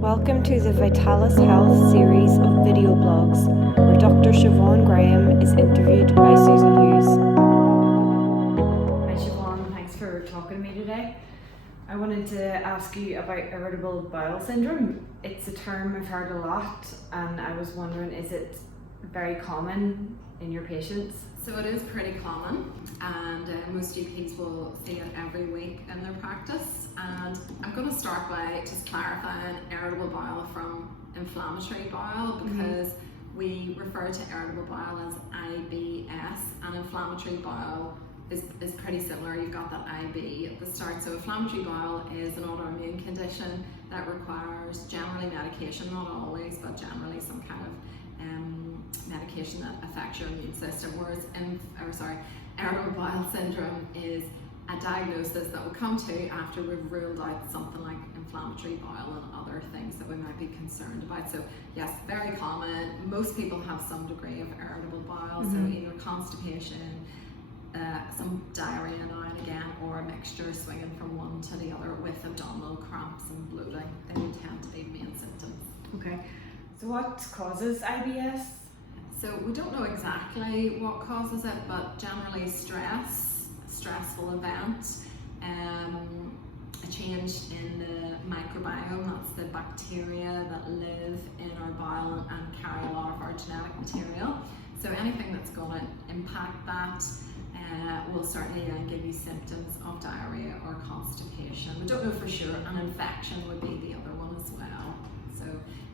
Welcome to the Vitalis Health series of video blogs, where Dr. Siobhan Graham is interviewed by Susan Hughes. Hi Siobhan, thanks for talking to me today. I wanted to ask you about irritable bowel syndrome. It's a term I've heard a lot, and I was wondering, is it very common in your patients? So it is pretty common, and most GPs will see it every week in their practice. And I'm going to start by just clarifying irritable bowel from inflammatory bowel, because we refer to irritable bowel as IBS, and inflammatory bowel is pretty similar. You've got that IB at the start. So inflammatory bowel is an autoimmune condition that requires generally medication, not always, but generally some kind of medication that affects your immune system, whereas irritable bowel syndrome is a diagnosis that will come to after we've ruled out something like inflammatory bowel and other things that we might be concerned about. So yes, very common. Most people have some degree of irritable bowel, so either constipation, some diarrhea now and again, or a mixture swinging from one to the other with abdominal cramps and bloating. They would tend to be main symptoms. Okay, so what causes IBS? So we don't know exactly what causes it, but generally stressful event, a change in the microbiome, that's the bacteria that live in our bowel and carry a lot of our genetic material. So anything that's going to impact that will certainly then give you symptoms of diarrhea or constipation. We don't know for sure, and infection would be the other one as well. So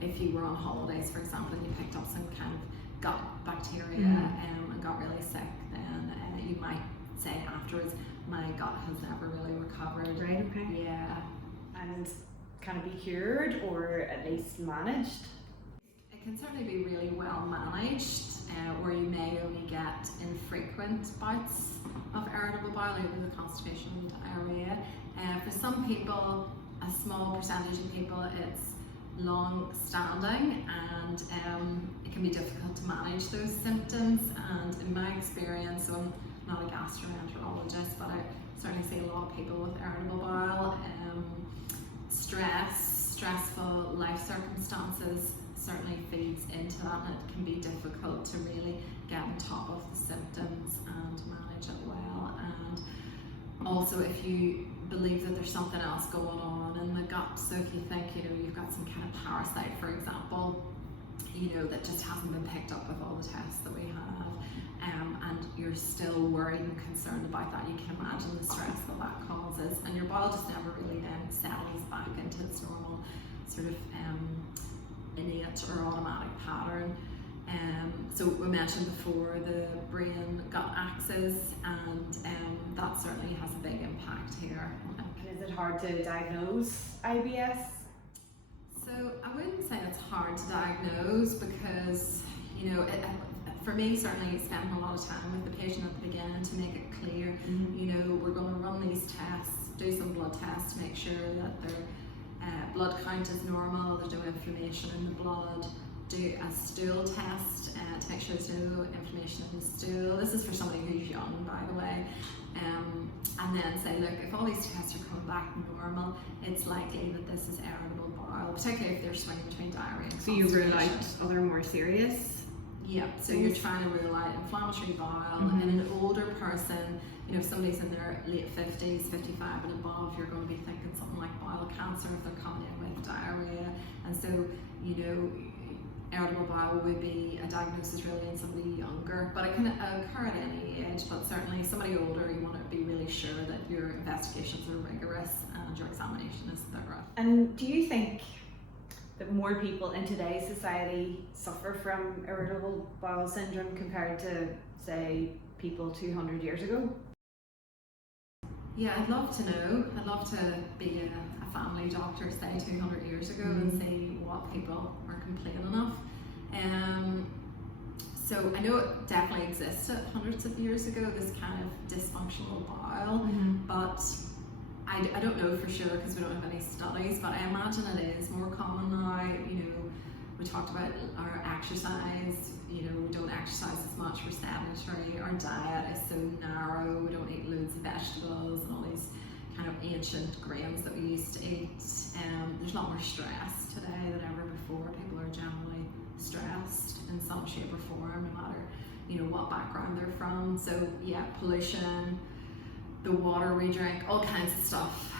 if you were on holidays, for example, and you picked up some kind of gut bacteria and got really sick, then you might say afterwards, my gut has never really recovered. Right, okay. Yeah. And can it be cured or at least managed? It can certainly be really well managed, where you may only get infrequent bouts of irritable bowel, either the constipation and diarrhea. For some people, a small percentage of people, it's long-standing, and it can be difficult to manage those symptoms. And in my experience, so I'm not a gastroenterologist, but I certainly see a lot of people with irritable bowel. Stressful life circumstances certainly feeds into that, and it can be difficult to really get on top of the symptoms and manage it well. And also, if you believe that there's something else going on in the gut, so if you think you've got some kind of parasite, for example, that just hasn't been picked up with all the tests that we have, and you're still worried and concerned about that, you can imagine the stress that causes, and your bowel just never really then settles back into its normal sort of innate or automatic pattern. So we mentioned before the brain-gut axis, and that certainly has a big impact here. Is it hard to diagnose IBS? So I wouldn't say it's hard to diagnose, because for me, certainly spending a lot of time with the patient at the beginning to make it clear, we're going to run these tests, do some blood tests to make sure that their blood count is normal, there's no inflammation in the blood, do a stool test to make sure there's no inflammation in the stool. This is for somebody who's young, by the way. And then say, look, if all these tests are coming back normal, it's likely that this is irritable bowel, particularly if they're swinging between diarrhea and constipation. So you rule out other more serious? Yeah, so you're trying to rule out inflammatory bowel. And in an older person, if somebody's in their late 50s, 55 and above, you're going to be thinking something like bowel cancer if they're coming in with diarrhea. And so, irritable bowel would be a diagnosis really in somebody younger, but it can occur at any age. But certainly somebody older, you want to be really sure that your investigations are rigorous and your examination is thorough. And do you think that more people in today's society suffer from irritable bowel syndrome compared to, say, people 200 years ago? Yeah, I'd love to know. I'd love to be a family doctor, say 200 years ago, and see what people are complaining of. So I know it definitely existed hundreds of years ago, this kind of dysfunctional bowel, but I don't know for sure because we don't have any studies, but I imagine it is more common now. We talked about our exercise, we don't exercise as much, we're sedentary, our diet is so narrow, we don't eat loads of vegetables and all these kind of ancient grains that we used to eat. There's a lot more stress today than ever before. People are generally stressed in some shape or form, no matter what background they're from. So yeah, pollution, the water we drink, all kinds of stuff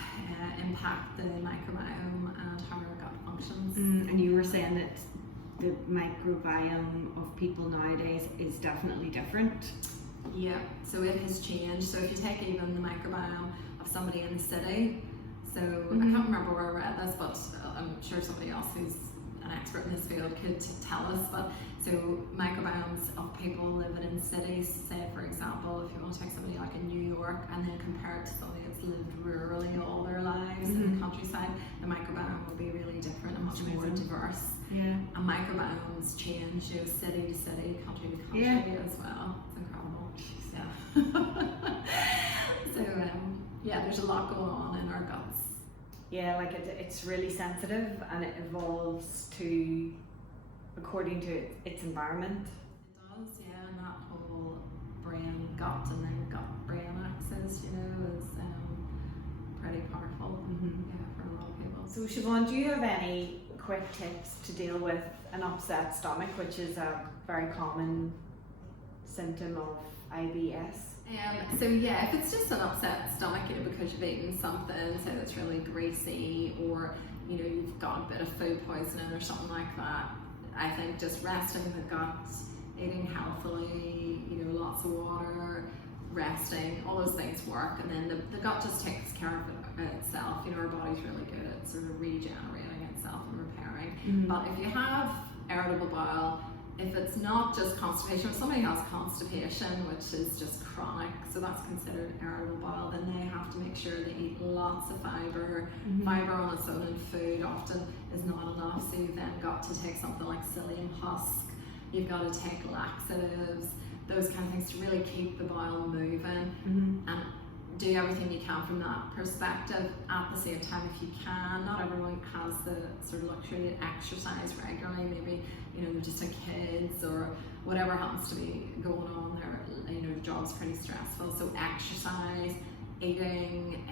impact the microbiome and how our gut functions. And you were saying that the microbiome of people nowadays is definitely different. Yeah, so it has changed. So if you take even the microbiome of somebody in the city, so I can't remember where I read this, but I'm sure somebody else who's an expert in this field could tell us. But so microbiomes of people living in cities, say for example, if you want to take somebody like in New York and then compare it to somebody that's lived rurally all their lives in the countryside, the microbiome will be really different and much more diverse. Yeah. And microbiomes change, city to city, country to country as well. It's incredible. Yeah. So yeah, there's a lot going on in our guts. Yeah, like it's really sensitive and it evolves to according to its environment. It does, yeah, and that whole brain gut and then gut brain axis, is pretty powerful. Yeah, for a lot of people. So Siobhan, do you have any quick tips to deal with an upset stomach, which is a very common symptom of IBS? So yeah, if it's just an upset stomach, because you've eaten something, say that's really greasy, or you've got a bit of food poisoning or something like that, I think just resting the gut, eating healthily, lots of water, resting, all those things work, and then the gut just takes care of itself. Our body's really good at sort of regenerating itself and repairing. But if you have irritable bowel, if it's not just constipation, if somebody has constipation, which is just chronic, so that's considered irritable bowel, then they have to make sure they eat lots of fibre. Fibre on its own in food often is not enough, so you've then got to take something like psyllium husk, you've got to take laxatives, those kind of things to really keep the bowel moving, and do everything you can from that perspective. At the same time, if you can, not everyone has the sort of luxury to exercise regularly. Maybe they're just kids or whatever happens to be going on. Their job's pretty stressful. So exercise, eating,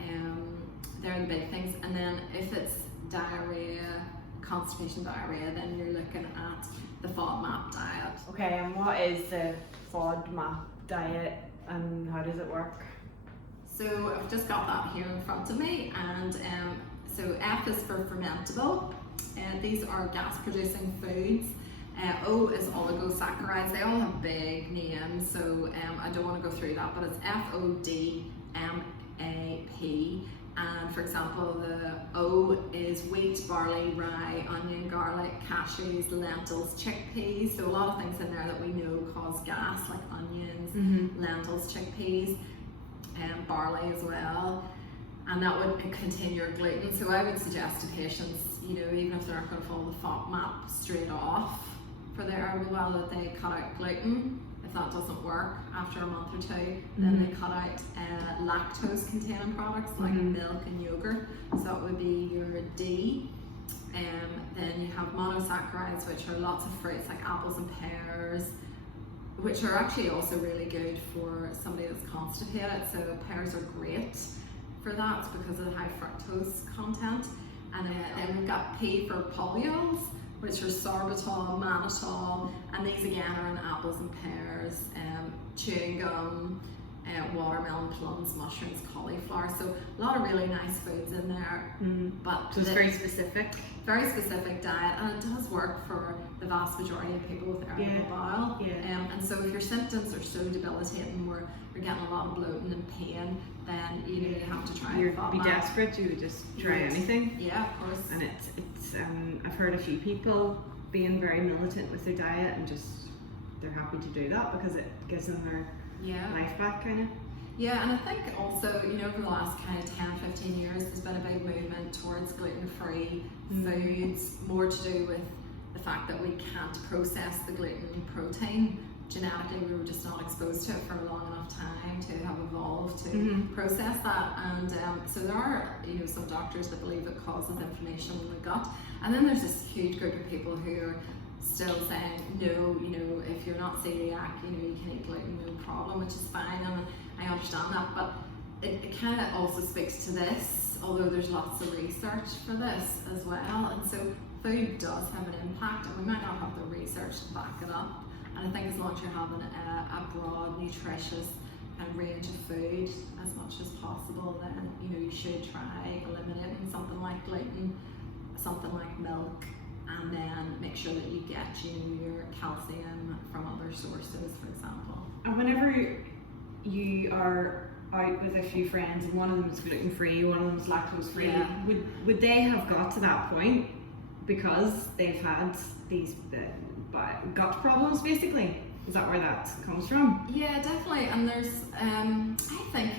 they're the big things. And then if it's diarrhea, constipation diarrhea, then you're looking at the FODMAP diet. Okay, and what is the FODMAP diet and how does it work? So I've just got that here in front of me, and so F is for fermentable, and these are gas-producing foods. O is oligosaccharides. They all have big names, so I don't want to go through that, but it's FODMAP. And for example, the O is wheat, barley, rye, onion, garlic, cashews, lentils, chickpeas. So a lot of things in there that we know cause gas, like onions, lentils, chickpeas, and barley as well. And that would contain your gluten. So I would suggest to patients, even if they're not going to follow the FODMAP straight off for their irritable bowel, that they cut out gluten. If that doesn't work after a month or two, then they cut out lactose containing products like milk and yogurt. So that would be your D. Then you have monosaccharides, which are lots of fruits like apples and pears, which are actually also really good for somebody that's constipated. So pears are great for that because of the high fructose content. And then we've got P for polyols, which are sorbitol, mannitol, and these again are in apples and pears, chewing gum, watermelon, plums, mushrooms, cauliflower. So a lot of really nice foods in there. But so it's very specific. Very specific diet, and it does work for the vast majority of people with irritable bowel. And so if your symptoms are so debilitating, where you're getting a lot of bloating and pain, then you have to try. You'd be desperate. You would just try anything. Yeah, of course. And it's I've heard a few people being very militant with their diet and just they're happy to do that because it gives them their life back, kind of. Yeah, and I think also, over the last kind of 10-15 years, there's been a big movement towards gluten-free foods, more to do with the fact that we can't process the gluten protein. Genetically, we were just not exposed to it for a long enough time to have evolved to process that. And so there are, some doctors that believe it causes inflammation in the gut. And then there's this huge group of people who are still saying, no, if you're not celiac, you can eat gluten, no problem, which is fine. And I understand that, but it kind of also speaks to this, although there's lots of research for this as well. And so food does have an impact, and we might not have the research to back it up. And I think as long as you're having a broad, nutritious kind of range of food as much as possible, then you should try eliminating something like gluten, something like milk, and then make sure that you get your calcium from other sources, for example. And whenever you are out with a few friends and one of them is gluten free, one of them is lactose free, would they have got to that point because they've had these gut problems, basically? Is that where that comes from? Yeah, definitely. And there's, I think,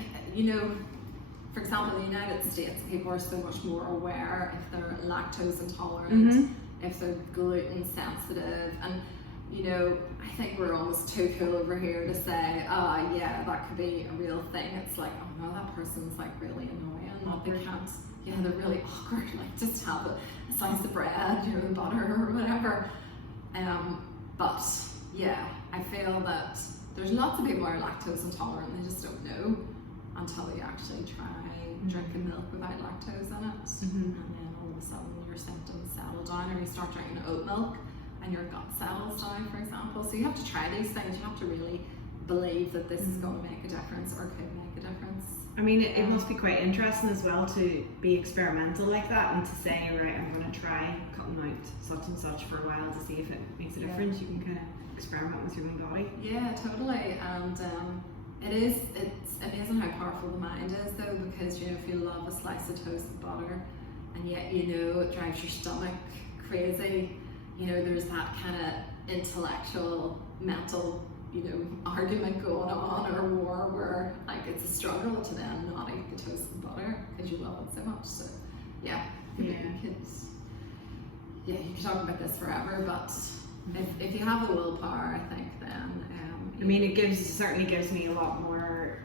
for example, in the United States, people are so much more aware if they're lactose intolerant, if they're gluten sensitive, and I think we're almost too cool over here to say, yeah, that could be a real thing. It's like, oh no, that person's like really annoying. Awkward. They can't, they're really awkward. Like, just have a slice of bread, and butter or whatever. But yeah, I feel that there's lots of people who are lactose intolerant. They just don't know until they actually try drinking milk without lactose in it, and then all of a sudden your symptoms settle down, or you start drinking oat milk and your gut settles down, for example. So you have to try these things. You have to really believe that this is going to make a difference or could make a difference. I mean, it must be quite interesting as well to be experimental like that and to say, right, I'm going to try cutting out such and such for a while to see if it makes a difference. You can kind of experiment with your own body. Yeah, totally. And it's amazing how powerful the mind is, though, because if you love a slice of toasted butter and yet it drives your stomach crazy, there's that kind of intellectual, mental argument going on, or war, where like it's a struggle to then not eat the toasted butter because you love it so much. So you can talk about this forever, but if you have the willpower, I think then it certainly gives me a lot more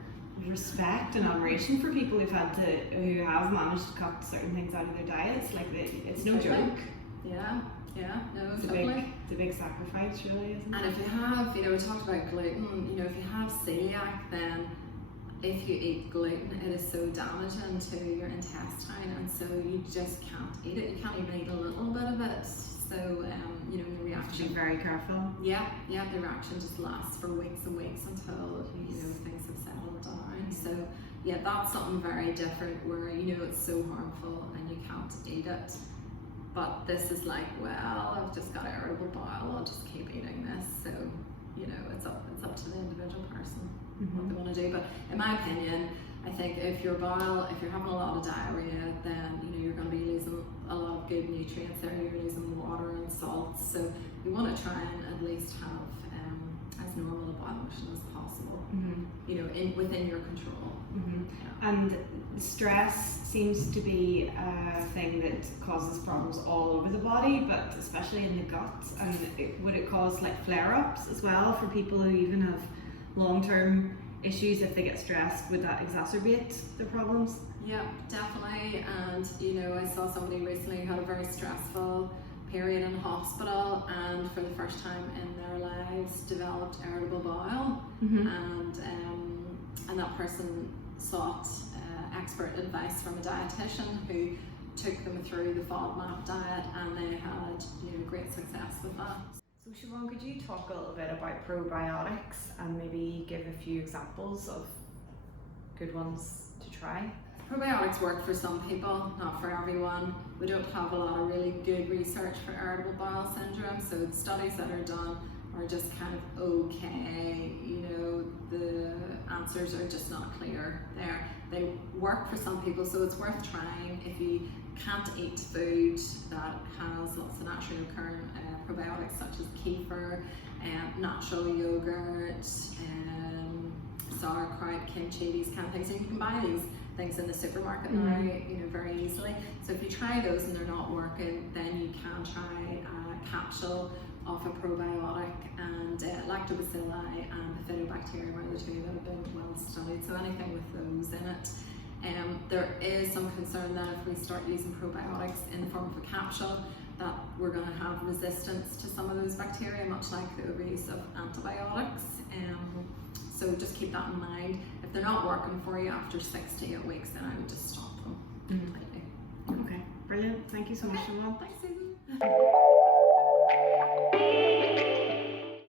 respect and admiration for people who have managed to cut certain things out of their diets. Like, it's no joke. Yeah, no, it's a big sacrifice, really, isn't it? And if you have, we talked about gluten, if you have celiac, then if you eat gluten, it is so damaging to your intestine, and so you just can't eat it. You can't even eat a little bit of it. So, the reaction. You have to be very careful. Yeah, the reaction just lasts for weeks and weeks until, things have settled down. So, yeah, that's something very different where, it's so harmful and you can't eat it. But this is like, well, I've just got irritable bowel, I'll just keep eating this. So, it's up to the individual person what they want to do. But in my opinion, I think if you're having a lot of diarrhea, then you're going to be losing a lot of good nutrients there. You're losing water and salts. So you want to try and at least have as normal a bowel motion as possible. Within your control. And stress seems to be a thing that causes problems all over the body, but especially in the gut. And would it cause like flare-ups as well for people who even have long-term issues? If they get stressed, would that exacerbate their problems? Yeah, definitely. And I saw somebody recently who had a very stressful period in hospital, and for the first time in their lives developed irritable bowel, and that person sought expert advice from a dietitian who took them through the FODMAP diet, and they had great success with that. So Siobhan, could you talk a little bit about probiotics and maybe give a few examples of good ones to try? Probiotics work for some people, not for everyone. We don't have a lot of really good research for irritable bowel syndrome, so the studies that are done are just kind of okay. The answers are just not clear there. They work for some people, so it's worth trying. If you can't eat food that has lots of naturally occurring probiotics, such as kefir, natural yogurt, sauerkraut, kimchi, these kind of things, and you can buy these things in the supermarket now, very easily. So if you try those and they're not working, then you can try a capsule of a probiotic, and lactobacilli and bifidobacterium are the two that have been well studied. So anything with those in it. There is some concern that if we start using probiotics in the form of a capsule, that we're going to have resistance to some of those bacteria, much like the overuse of antibiotics. So just keep that in mind. If they're not working for you after 6 to 8 weeks, then I would just stop them completely. Okay, brilliant. Thank you so much, Siobhan. Thanks, Susie.